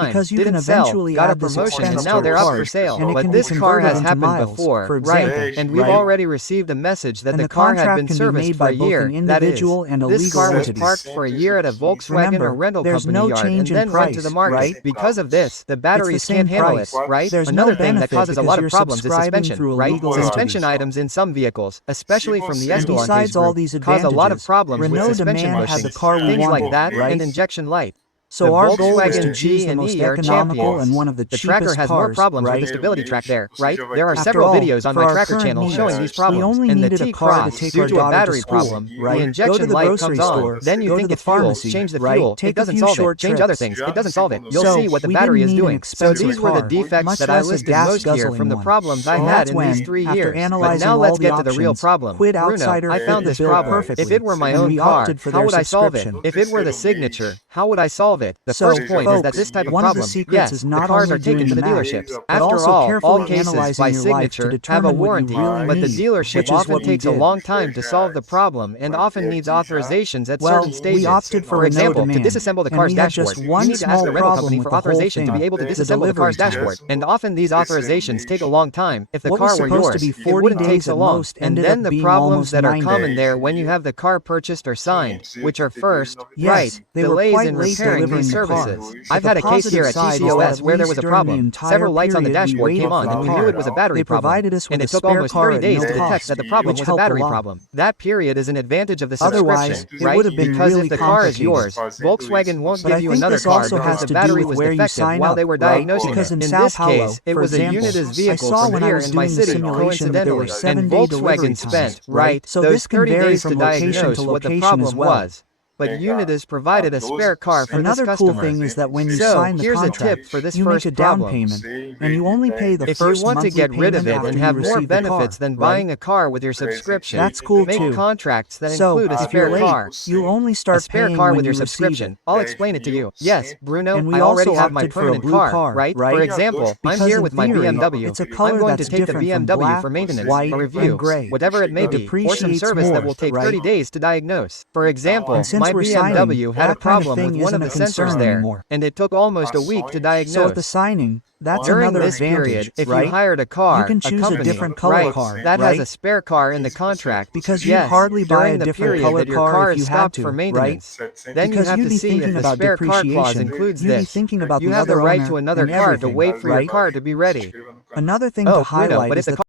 because you can didn't sell, eventually got a add this promotion, expense and to now your they're up for card, sale. and it But can be this car converted has into happened miles, before, for right? example. And we've already received a message that And the the car had contract been can be serviced made for by a both year. an That is, individual and a this legal car was entity. parked for a year at a Volkswagen or Remember, rental there's company no yard change and in then went to the price, market. right? Because of this, the batteries same can't handle it, price. right? There's Another no thing that benefit causes a because lot you're of problems is subscribing suspension, through a right? legal Suspension entity. items in some vehicles, especially from the And Stellantis besides all group, these cause a lot of advantages, problems with Renault suspension Demand had the bushings, car we things like wanted, that, right? and injection light. So The our goal was Volkswagen to choose G the and most E are economical champions. and one of the The Tracker cheapest has more cars, problems with right? the stability track there, right? There are After several all, videos on for my our tracker current channel needs, showing these we problems. only And the needed a car to T-Cross, take due our to a daughter to battery school, problem, right? the Go to injection the light grocery comes store, on. Then you go to think the it's fuel, pharmacy, change the right? fuel. Take It doesn't a few solve it. short Change other trips. things. It doesn't solve it. You'll So, see what the we battery didn't is need an doing. So expensive these were the car, defects much that I less a listed gas most here guzzling from the one. problems I And had that's in when, these 3 after years. But analyzing now all let's the get to the real options, problem. Quid Bruno, Outsider I fit found the this bill problem. perfectly, If it were my and own we car, opted for how their would I solve it? subscription. If it were the Signature, how would I solve it? The So, first point is that folks, this type of one of the problem, secrets yes, is the not cars only are taken doing to the the math, dealerships. but After also all carefully cases analyzing by your life to Signature have a determine what you warranty, really but the need, dealership which is often what we takes a did. long time to solve the problem and often needs authorizations at Well, certain stages. we opted for For Renault example, to Demand, disassemble the and car's we had dashboard, just you one need to ask small the rental problem company with for the whole authorization to thing: be able to the disassemble the delivery car's time. dashboard. And often these authorizations take a long time. If the What car was were supposed yours, to be it 40 wouldn't take days so at long. most And ended then up the being problems almost that are 90 common days. there when you have the car purchased or signed, which are first, Yes, right, they were delays quite in late repairing delivering these the car. services. But I've the had a case here positive at side is that TCOS at where there least was a during the problem. entire Several lights on the period we dashboard waited came on for the and we knew car, it was a battery they problem. provided us with And a it took spare almost car 30 at days no to detect cost, that the problem which was a helped a battery lot. problem. That period is an advantage of the Otherwise, subscription, it right? would have been Because really if the car is complicated. yours, Volkswagen won't But give I you think another this car also because has the to battery do with was where you defective sign while up, they were right? diagnosing Because it. in In Sao this Paulo, case, it for was a example, Unidas I vehicle saw from when I here was in my doing the city, simulation that there were coincidentally, and 7-day delivery Volkswagen spent, times, right? right, So those this can 30 vary days to from location diagnose to what the location problem as well. was. But Unidas provided a spare car for this Another customer. cool thing is that when you So, sign the here's a contract, tip for this you make first a down problem. payment, and you only pay the If you first want to monthly get rid of payment it after and you have more receive the car, benefits than right? buying a car with your subscription, That's cool make too. contracts that So, include a if spare you're late, car. you'll only A start spare paying car when with you your receive subscription. it. I'll explain it to you. Yes, Bruno, And we I already also have my opted for a permanent blue car, car, right? right? For example, I'm Because here in with my theory, BMW. it's a color I'm going to that's take the different from BMW black, for maintenance, white, a and review, gray. whatever it may It be, or some depreciates service that more, will take right? 30 days to diagnose. For example, And since my we're signing, BMW had a that kind of problem with thing one of isn't the a sensors concern there, anymore. and it took almost a week to So at the diagnose. signing, that's During another this advantage, period, if right? you hired a car, You can a choose a company, different color right, car, that right? has a spare car in the contract, Because you'd yes, hardly buy during a the different period color that your car car if is you had stopped to, for right? maintenance. Then you Because have you'd to be see thinking if the about spare car clause depreciation, includes you'd be this. thinking about You the have the other right owner, to another and car to everything, wait for your right? car to be ready. Another thing Oh, to Bruno, highlight but if is the that